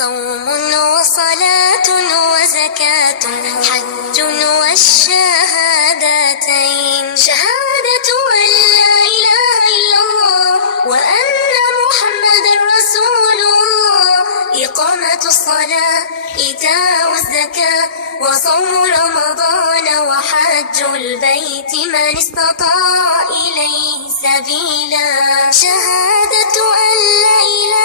صوم وصلاة وزكاة حج والشهادتين، شهادة أن لا إله إلا الله وأن محمد رسول الله، إقامة الصلاة إيتاء الزكاة وصوم رمضان وحج البيت من استطاع إليه سبيلا، شهادة أن لا إله